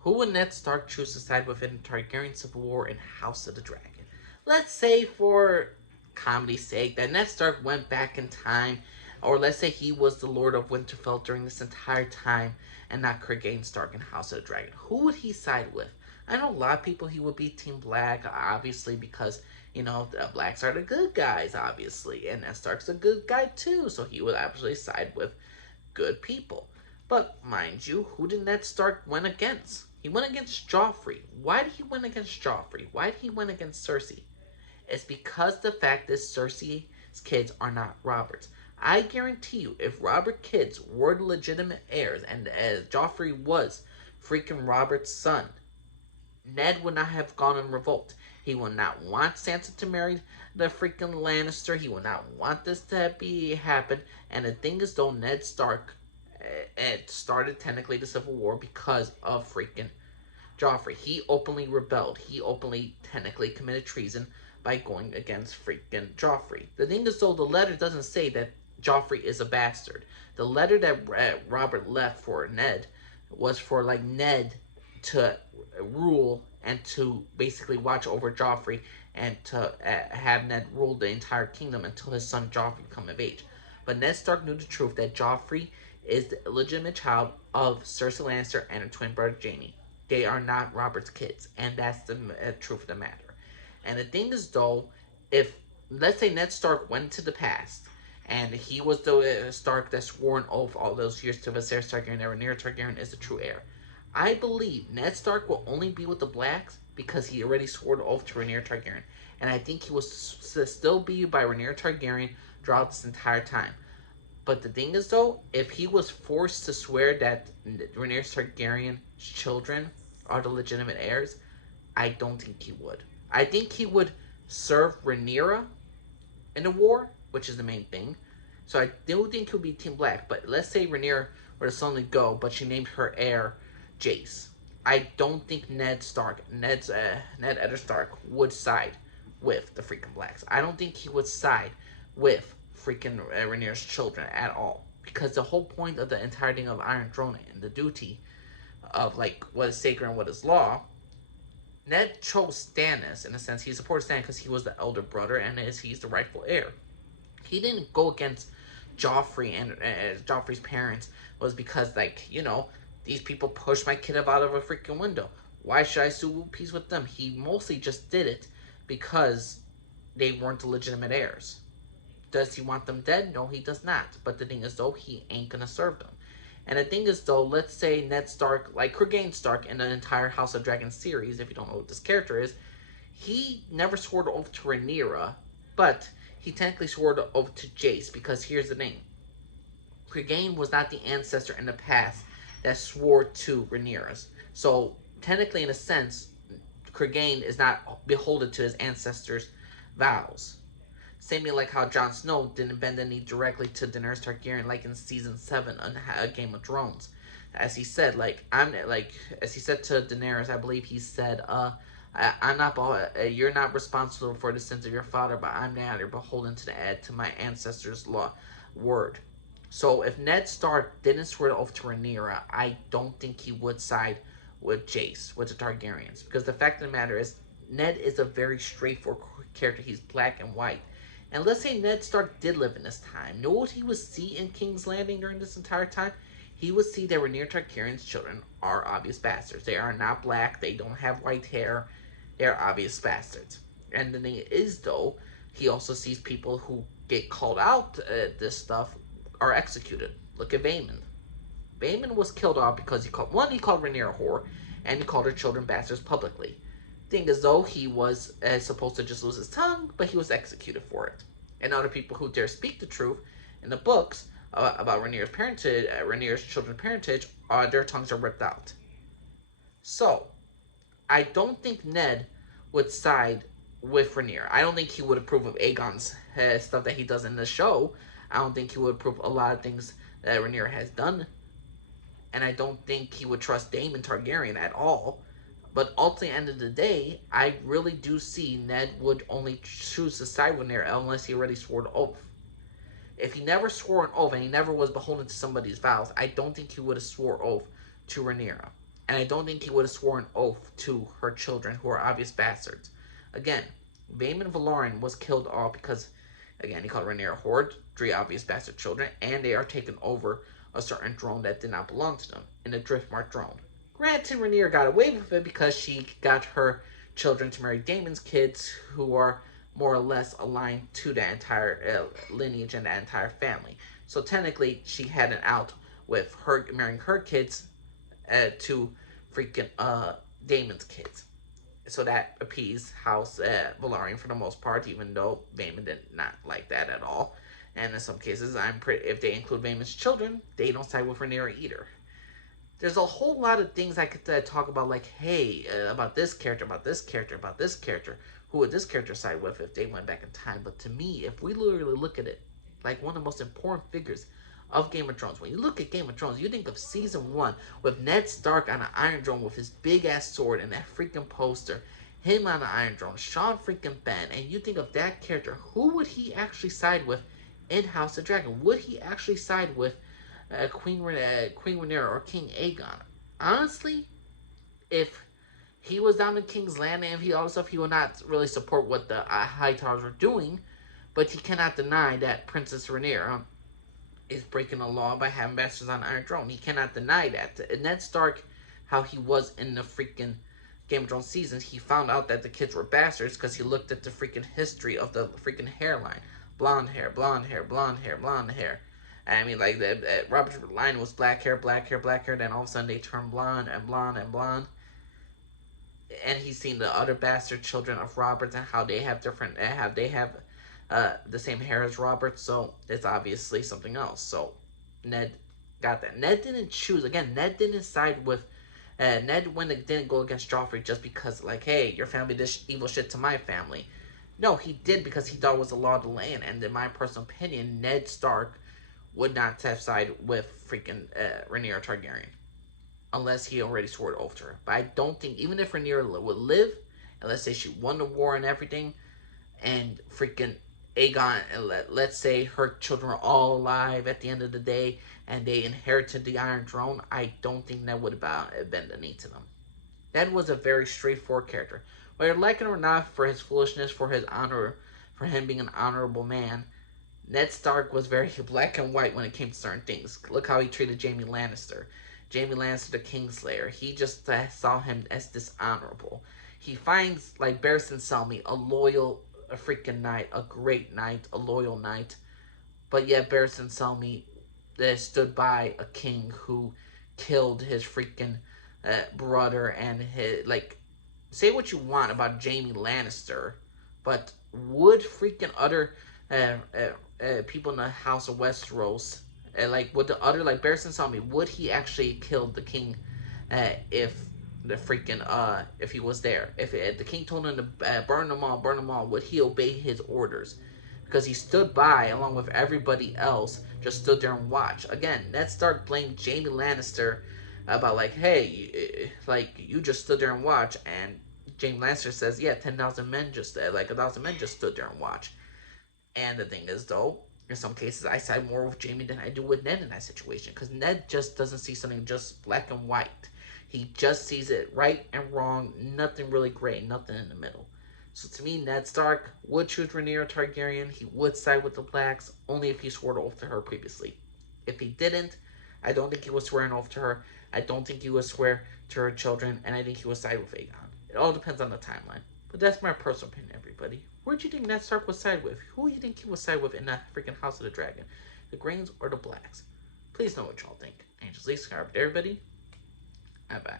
Who would Ned Stark choose to side with in Targaryen Civil War in House of the Dragon? Let's say, for comedy's sake, that Ned Stark went back in time, or let's say he was the Lord of Winterfell during this entire time, and not Clegane Stark in House of the Dragon. Who would he side with? I know a lot of people he would be Team Black, obviously, because, the Blacks are the good guys, obviously, and Ned Stark's a good guy too, so he would absolutely side with good people. But mind you, who did Ned Stark win against? He went against Joffrey. Why did he win against Joffrey? Why did he win against Cersei? It's because the fact that Cersei's kids are not Robert's. I guarantee you, if Robert kids were the legitimate heirs, and as Joffrey was freaking Robert's son, Ned would not have gone in revolt. He would not want Sansa to marry the freaking Lannister. He would not want this to be happen. And the thing is, though, Ned Stark, it started technically the Civil War because of freaking Joffrey. He openly rebelled. He openly, technically, committed treason by going against freaking Joffrey. The thing is, though, the letter doesn't say that Joffrey is a bastard. The letter that Robert left for Ned was for, like, Ned to rule and to basically watch over Joffrey and to have Ned rule the entire kingdom until his son Joffrey come of age. But Ned Stark knew the truth that Joffrey is the illegitimate child of Cersei Lannister and her twin brother Jaime. They are not Robert's kids, and that's the truth of the matter. And the thing is, though, if let's say Ned Stark went to the past and he was the Stark that swore an oath all those years to Viserys Targaryen, and Rhaenyra Targaryen is the true heir, I believe Ned Stark will only be with the Blacks because he already swore the oath to Rhaenyra Targaryen, and I think he will still be by Rhaenyra Targaryen throughout this entire time. But the thing is, though, if he was forced to swear that Rhaenyra Targaryen's children are the legitimate heirs, I don't think he would. I think he would serve Rhaenyra in the war, which is the main thing. So I do think he'll be Team Black. But let's say Rhaenyra were to suddenly go, but she named her heir Jace. I don't think Ned Eddard Stark would side with the freaking Blacks. I don't think he would side with freaking Rhaenyra's children at all. Because the whole point of the entire thing of Iron Throne and the duty of, like, what is sacred and what is law, Ned chose Stannis in a sense. He supported Stannis because he was the elder brother and he's the rightful heir. He didn't go against Joffrey and Joffrey's parents was because, like, these people pushed my kid out of a freaking window. Why should I sue peace with them? He mostly just did it because they weren't the legitimate heirs. Does he want them dead? No, he does not. But the thing is, though, he ain't gonna serve them. And the thing is, though, let's say Ned Stark, like Clegane Stark in the entire House of Dragon series, if you don't know what this character is, he never swore the oath to Rhaenyra, but he technically swore the oath to Jace, because here's the thing. Clegane was not the ancestor in the past that swore to Rhaenyra's. So, technically, in a sense, Clegane is not beholden to his ancestors' vows. Same thing like how Jon Snow didn't bend the knee directly to Daenerys Targaryen like in season 7 on Game of Thrones. As he said, as he said to Daenerys, I believe he said, I'm not, you're not responsible for the sins of your father, but I'm now beholden to my ancestors' law word. So if Ned Stark didn't swear the oath to Rhaenyra, I don't think he would side with Jace, with the Targaryens. Because the fact of the matter is, Ned is a very straightforward character. He's black and white. And let's say Ned Stark did live in this time. Know what he would see in King's Landing during this entire time? He would see that Rhaenyra Targaryen's children are obvious bastards. They are not black. They don't have white hair. They are obvious bastards. And the thing is, though, he also sees people who get called out this stuff are executed. Look at Vaemond. Vaemond was killed off because he called Rhaenyra a whore, and he called her children bastards publicly. Thing is, though, he was supposed to just lose his tongue, but he was executed for it. And other people who dare speak the truth in the books about Rhaenyra's parentage, Rhaenyra's children's parentage, their tongues are ripped out. So, I don't think Ned would side with Rhaenyra. I don't think he would approve of Aegon's stuff that he does in the show. I don't think he would approve a lot of things that Rhaenyra has done. And I don't think he would trust Daemon Targaryen at all. But ultimately, at the end of the day, I really do see Ned would only choose to side with Rhaenyra unless he already swore an oath. If he never swore an oath and he never was beholden to somebody's vows, I don't think he would have swore oath to Rhaenyra. And I don't think he would have sworn oath to her children, who are obvious bastards. Again, Vaemon Valorian was killed all because, again, he called Rhaenyra Horde, three obvious bastard children, and they are taking over a certain throne that did not belong to them, in the Driftmark throne. Granted, Rhaenyra got away with it because she got her children to marry Daemon's kids, who are more or less aligned to that entire lineage and that entire family. So technically, she had an out with her marrying her kids to freaking Daemon's kids. So that appeased House Velaryon for the most part, even though Vaemon did not like that at all. And in some cases, if they include Vaemon's children, they don't side with Rhaenyra either. There's a whole lot of things I could talk about, like, hey, about this character, about this character, about this character. Who would this character side with if they went back in time? But to me, if we literally look at it, like one of the most important figures of Game of Thrones. When you look at Game of Thrones, you think of season 1 with Ned Stark on an Iron Throne with his big ass sword and that freaking poster, him on the Iron Throne, Sean freaking Ben, and you think of that character. Who would he actually side with in House of Dragon? Would he actually side with Queen Rhaenyra or King Aegon? Honestly, if he was down in King's Landing, and if he also if he would not really support what the Hightowers were doing, but he cannot deny that Princess Rhaenyra is breaking the law by having bastards on the Iron Throne. He cannot deny that. And Ned Stark, how he was in the freaking Game of Thrones seasons, he found out that the kids were bastards because he looked at the freaking history of the freaking hairline. Blonde hair, blonde hair, blonde hair, blonde hair. I mean, like, Robert's line was black hair, black hair, black hair, then all of a sudden they turn blonde and blonde and blonde. And he's seen the other bastard children of Roberts and how they have the same hair as Robert, so it's obviously something else. So Ned got that. Ned didn't choose. Again, Ned didn't side with. Ned didn't go against Joffrey just because, like, hey, your family did evil shit to my family. No, he did because he thought it was the law of the land. And in my personal opinion, Ned Stark would not have sided with freaking Rhaenyra Targaryen unless he already swore oath to her. But I don't think, even if Rhaenyra would live, and let's say she won the war and everything, and freaking Aegon, and let's say her children are all alive at the end of the day, and they inherited the Iron Throne, I don't think that would have been the need to them. That was a very straightforward character. Whether you like it or not, for his foolishness, for his honor, for him being an honorable man, Ned Stark was very black and white when it came to certain things. Look how he treated Jaime Lannister. Jaime Lannister, the Kingslayer. He just saw him as dishonorable. He finds, like Barristan Selmy, a freaking knight, a great knight, a loyal knight. But yet Barristan Selmy stood by a king who killed his freaking brother and his, like, say what you want about Jaime Lannister, but would freaking other people in the House of Westeros, would the other, like Barristan Selmy, would he actually kill the king if the freaking if he was there? If the king told him to burn them all, would he obey his orders? Because he stood by along with everybody else, just stood there and watched. Again, Ned Stark blamed Jaime Lannister about, like, hey, you just stood there and watched, and Jaime Lannister says, yeah, 10,000 men just 1,000 men just stood there and watched. And the thing is, though, in some cases, I side more with Jaime than I do with Ned in that situation, because Ned just doesn't see something just black and white. He just sees it right and wrong, nothing really gray, nothing in the middle. So to me, Ned Stark would choose Rhaenyra Targaryen. He would side with the blacks, only if he swore oath to her previously. If he didn't, I don't think he would swear an oath to her. I don't think he would swear to her children, and I think he would side with Aegon. It all depends on the timeline. But that's my personal opinion, everybody. Where do you think Ned Stark would side with? Who do you think he would side with in that freaking House of the Dragon? The Greens or the Blacks? Please know what y'all think. Angels, subscribe to everybody. Bye-bye.